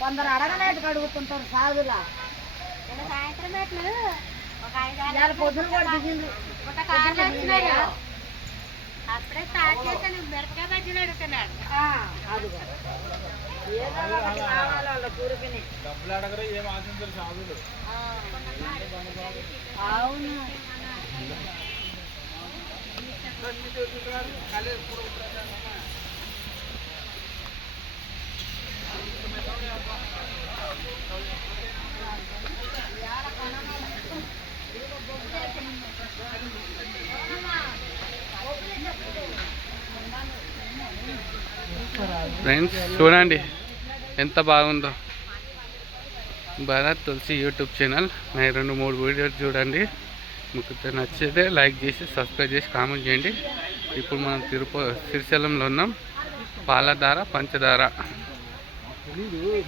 కొందరు అడగనేట్టు అడుగుతుంటారు సాగులా సాయంత్రం పొద్దున కూడా దిగింది అప్పుడే స్టార్ట్ చేశాను మిరపకాయ బజ్జీలు అడుగుతున్నాడు డబ్బులు అడగరు ఏం ఆశించారు సాగులు అవును ఫ్రెండ్స్ చూడండి ఎంత బాగుందో భరత్ తులసి యూట్యూబ్ ఛానల్. నేను 2-3 వీడియోలు చూడండి. మీకు నచ్చితే లైక్ చేసి సబ్స్క్రైబ్ చేసి కామెంట్ చేయండి. ఇప్పుడు మనం శ్రీశైలంలో ఉన్నాం. పాలధార పంచదార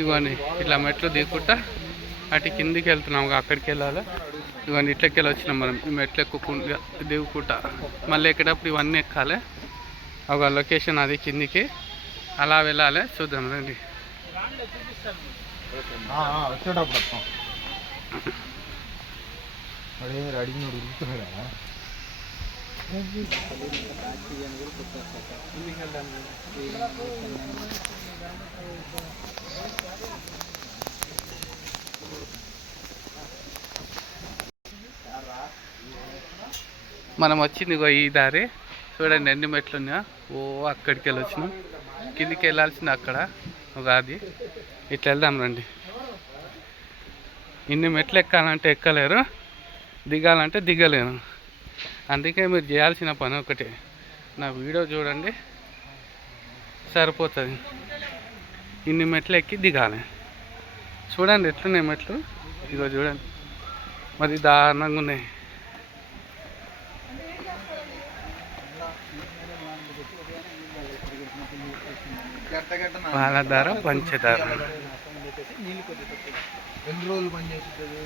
ఇవన్నీ ఇట్లా మెట్లు దిగుకుంటా అటు కిందికి వెళ్తున్నాం. అక్కడికి వెళ్ళాలి. ఇవన్నీ ఇట్లకెళ్ళి వచ్చినాం మనం. ఈ మెట్లు ఎక్కుకుంటా దిగుకుంటా మళ్ళీ ఎక్కేటప్పుడు ఇవన్నీ ఎక్కాలి. ఒక లొకేషన్ అది కిందికి అలా వెళ్ళాలి. చూద్దాం రండి. మనం వచ్చింది ఈ దారి చూడండి ఎన్ని మెట్లు ఉన్నాయో. అక్కడికి వెళ్ళి వచ్చినాం. కిందికి వెళ్ళాల్సింది అక్కడ ఒక అది. ఇట్లా వెళ్దాం రండి. ఇన్ని మెట్లు ఎక్కాలంటే ఎక్కలేరు, దిగాలంటే దిగలేను. అందుకే మీరు చేయాల్సిన పని ఒకటి, నా వీడియో చూడండి సరిపోతుంది. ఇన్ని మెట్లు ఎక్కి దిగాలి. చూడండి ఎట్లున్నాయి మెట్లు. ఇగో చూడండి మరి దారుణంగా ఉన్నాయి. పాలధార పంచదార ఎన్ని రోజులు పని చేస్తుంది.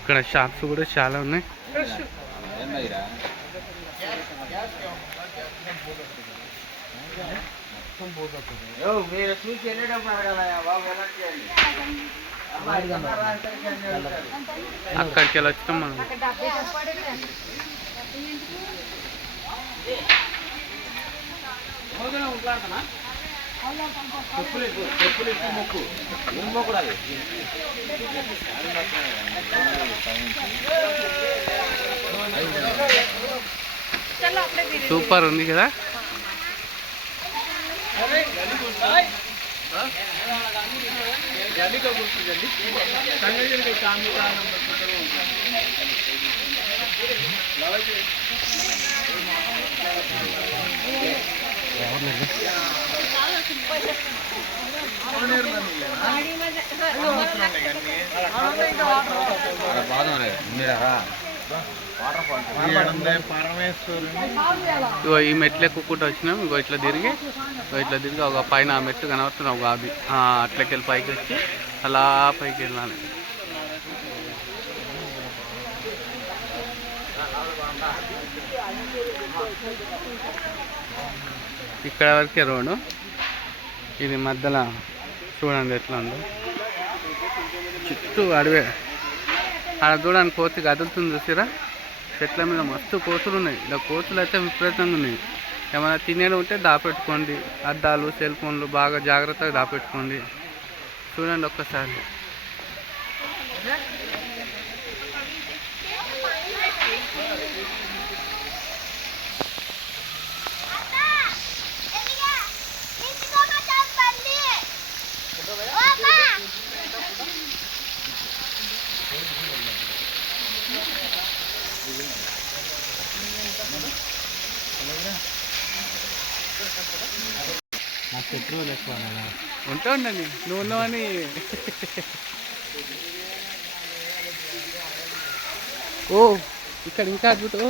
ఇక్కడ షాప్స్ కూడా చాలా ఉన్నాయి. అక్కడికి వెళ్ళి వచ్చినాం మనం. సూపర్ ఉంది కదా. ఇగో ఈ మెట్లు ఎక్కుకుంటూ వచ్చినాం. ఇగో ఇట్లా తిరిగి ఒక పైన ఆ మెట్లు కనబడుతున్నాం. ఒక అది అట్లకి వెళ్ళి పైకి వచ్చి అలా పైకి వెళ్ళాలి. ఇక్కడ వరకే రోడ్డు. ఇది మధ్యలో చూడండి ఎట్లా ఉందో. చుట్టూ అడవే. ఆడ చూడండి కోతి కదులుతుంది చూసిరా. చెట్ల మీద మస్తు కోతులు ఉన్నాయి. ఇలా కోతులు అయితే విపరీతంగా ఉన్నాయి. ఏమైనా తినేది ఉంటే దాపెట్టుకోండి. అద్దాలు సెల్ ఫోన్లు బాగా జాగ్రత్తగా దాపెట్టుకోండి. చూడండి ఒక్కసారి. నాకు పెట్రోల్ ఎక్కువ ఉంటుండండి నువ్వు ఉన్నావని. ఓ ఇక్కడ ఇంకా అద్భుతం.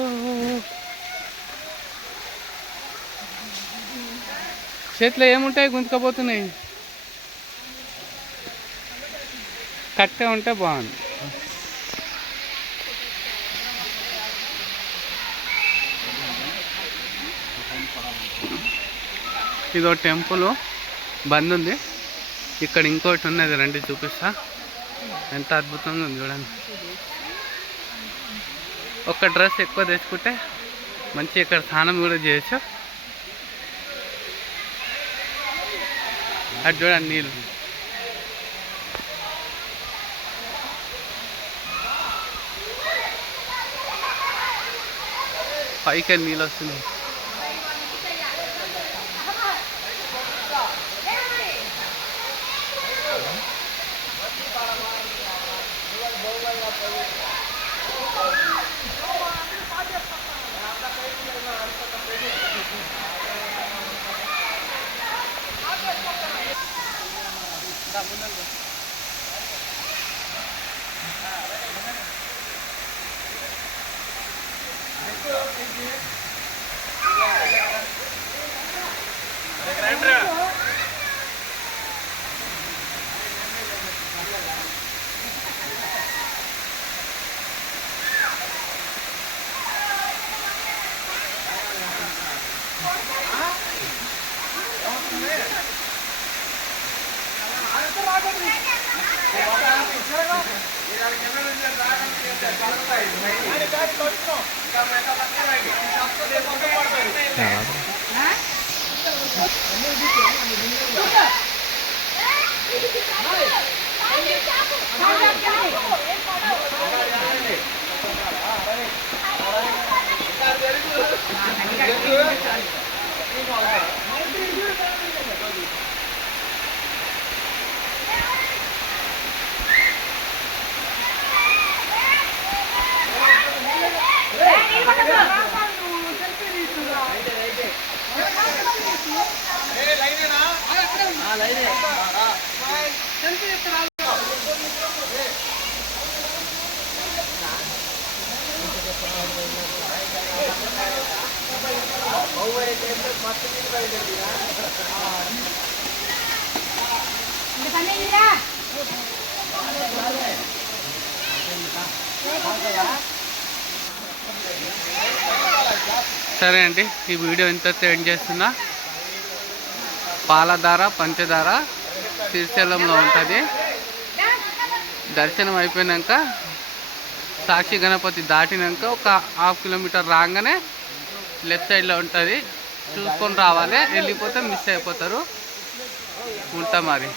చేతిలో ఏముంటాయి గుంజుకపోతున్నాయి. కట్టే ఉంటే బాగుంది. ఇదో టెంపుల్ బంద్ ఉంది. ఇక్కడ ఇంకోటి ఉన్నది, రండి చూపిస్తా. ఎంత అద్భుతంగా ఉంది చూడండి. ఒక డ్రెస్ ఎక్కువ తెచ్చుకుంటే మంచి ఇక్కడ స్నానం కూడా చేయొచ్చు. అటు చూడండి నీళ్ళు. పైకి నీళ్ళు వస్తుంది. సరే అండి, ఈ వీడియో ఇంతతో ఎండ్ చేస్తున్నా. పాలధార పంచదార శ్రీశైలంలో ఉంటుంది. దర్శనం అయిపోయాక సాక్షి గణపతి దాటినాక ఒక 1/2 కిలోమీటర్ రాగానే లెఫ్ట్ సైడ్లో ఉంటుంది. చూసుకొని రావాలి, వెళ్ళిపోతే మిస్ అయిపోతారు. ఉంటా మరి.